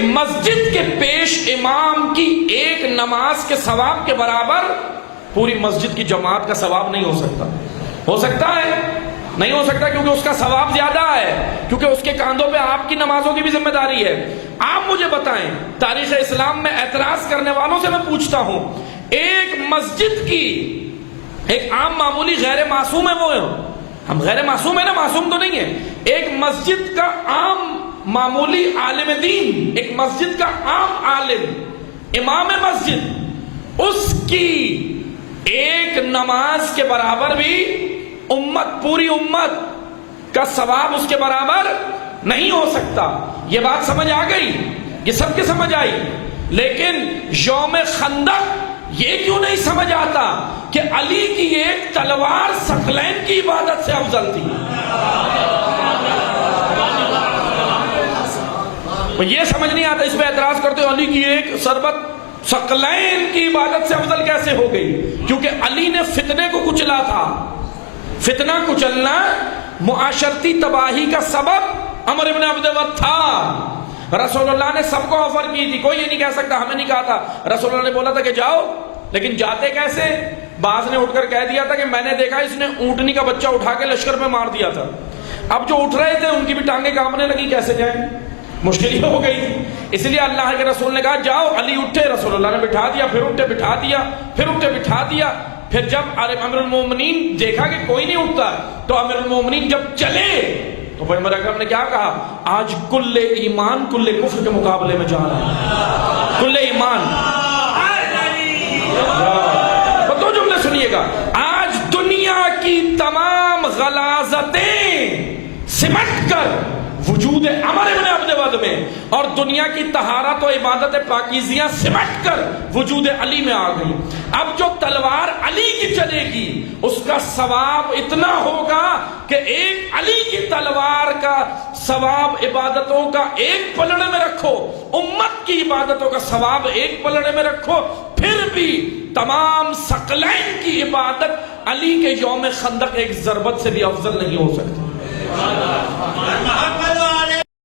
ایک مسجد کے پیش امام کی ایک نماز کے ثواب کے برابر پوری مسجد کی جماعت کا ثواب نہیں ہو سکتا. ہو سکتا ہے؟ نہیں ہو سکتا، کیونکہ اس کا ثواب زیادہ ہے، کیونکہ اس کے کاندھوں پہ آپ کی نمازوں کی بھی ذمہ داری ہے. آپ مجھے بتائیں، تاریخ اسلام میں اعتراض کرنے والوں سے میں پوچھتا ہوں، ایک مسجد کی ایک عام معمولی غیر معصوم ہے، وہ ہم غیر معصوم ہیں نا، معصوم تو نہیں ہے، ایک مسجد کا عام معمولی عالم دین، ایک مسجد کا عام عالم امام مسجد، اس کی ایک نماز کے برابر بھی امت، پوری امت کا ثواب اس کے برابر نہیں ہو سکتا. یہ بات سمجھ آ گئی؟ یہ سب کے سمجھ آئی. لیکن یوم خندق یہ کیوں نہیں سمجھ آتا کہ علی کی ایک تلوار ثقلین کی عبادت سے افضل تھی؟ یہ سمجھ نہیں آتا، اس پہ اعتراض کرتے ہو علی کی ایک ضربت ثقلین کی عبادت سے افضل کیسے ہو گئی؟ کیونکہ علی نے فتنے کو کچلا تھا. فتنہ کچلنا معاشرتی تباہی کا سبب عمر ابن عبد ود تھا. رسول اللہ نے سب کو آفر کی تھی، کوئی یہ نہیں کہہ سکتا ہمیں نہیں کہا تھا. رسول اللہ نے بولا تھا کہ جاؤ، لیکن جاتے کیسے؟ بعض نے اٹھ کر کہہ دیا تھا کہ میں نے دیکھا اس نے اونٹنی کا بچہ اٹھا کے لشکر میں مار دیا تھا. اب جو اٹھ رہے تھے ان کی بھی ٹانگیں کانپنے لگی، کیسے جائیں؟ مشکل ہی ہو گئی. اس لیے اللہ کے رسول نے کہا جاؤ. علی اٹھے، رسول اللہ نے بٹھا دیا، پھر اٹھے بٹھا دیا، پھر اٹھے بٹھا دیا. پھر جب امیر المومنین دیکھا کہ کوئی نہیں اٹھتا تو امیر المومنین جب چلے تو پیغمبر اکرم نے کیا کہا؟ آج کل ایمان کل کفر کے مقابلے میں جا رہا ہے. کل ایمان، تو جملے سنیے گا، آج دنیا کی تمام غلاظتیں سمٹ کر وجود عمر ابن عبد ود میں اور دنیا کی طہارت و عبادت پاکیزیاں سمٹ کر وجود علی میں آ گئی. اب جو تلوار علی کی چلے گی اس کا ثواب اتنا ہوگا کہ ایک علی کی تلوار کا ثواب عبادتوں کا ایک پلڑے میں رکھو، امت کی عبادتوں کا ثواب ایک پلڑے میں رکھو، پھر بھی تمام ثقلین کی عبادت علی کے یوم خندق ایک ضربت سے بھی افضل نہیں ہو سکتی.